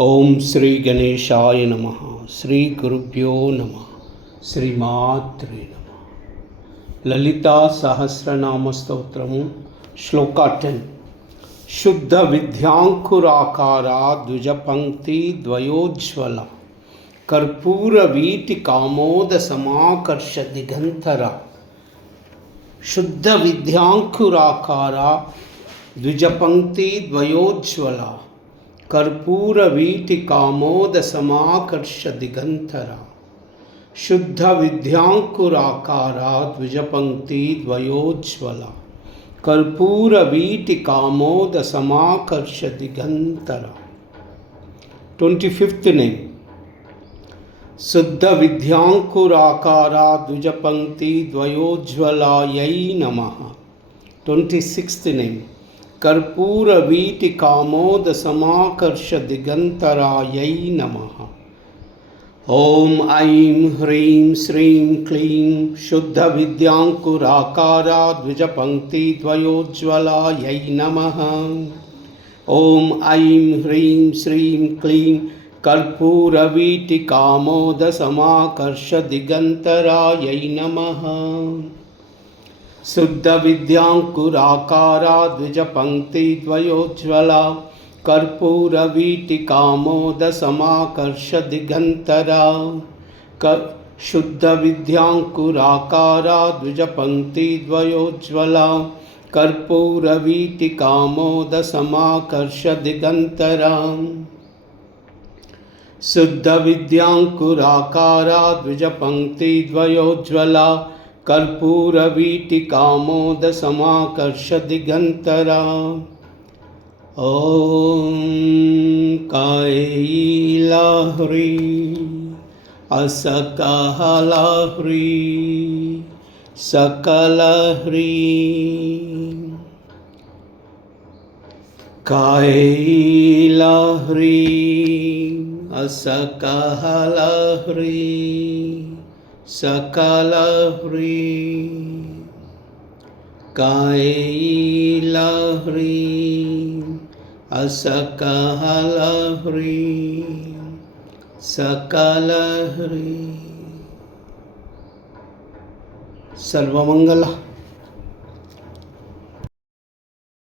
ओम श्री गणेशाय नमः। श्री गुरुभ्यो नमः। श्रीमात्रे नमः। ललिता सहस्रनाम स्तोत्रము ಶ್ಲೋಕ 10. ಶುದ್ಧ ವಿದ್ಯಾಂಕುರಾಕಾರ ದ್ವಿಜಪಂಕ್ತಿ ದ್ವಯೋಜ್ವಲ ಕರ್ಪೂರ ವೀಟಿ ಕಾಮೋದ ಸಮಾಕರ್ಷ ದಿಗಂತರ. ಶುದ್ಧ ವಿದ್ಯಾಂಕುರಾಕಾರ ದ್ವಿಜಪಂಕ್ತಿ ದ್ವಯೋಜ್ವಲ कर्पूर वीटि कामोद समाकर्ष दिगंतर. शुद्ध विद्यांकुराकारा द्विजपंक्ति द्वयोज्वला कर्पूर वीटि कामोद समाकर्ष दिगंतर. 25th name. शुद्ध विद्यांकुराकारा द्विजपंक्ति द्वयोज्वलायै नमः. 26th name. कर्पूर वीटि कामोद समाकर्ष दिगंतरायै नमः. ओम ऐं ह्रीं श्रीं क्लीं शुद्ध विद्यांकुराकारा द्विजपंक्ति द्वयोज्वलायै नमः. ओम ऐं ह्रीं श्रीं क्लीं कर्पूर वीटि कामोद समाकर्ष दिगंतरायै नमः. शुद्ध विद्यांकुराकारा द्विजपंक्ति द्वयोज्वला कर्पूर वीटि कामोद समाकर्ष दिगंतरा. शुद्ध विद्यांकुराकारा द्विजपंक्ति द्वयोज्वला कर्पूर वीटि कामोद समाकर्ष दिगंतरा. शुद्ध विद्यांकुराकारा द्विजपंक्ति द्वयोज्वला कर्पूर वीटि कामोद समाकर्ष दिगंतरा. ओम कैलाह्री असकहलाह्री सकलह्री. कैलाह्री असकहलाह्री सकलह्री. कैलाह्री असकलह्री सकलह्री. सर्वमंगल.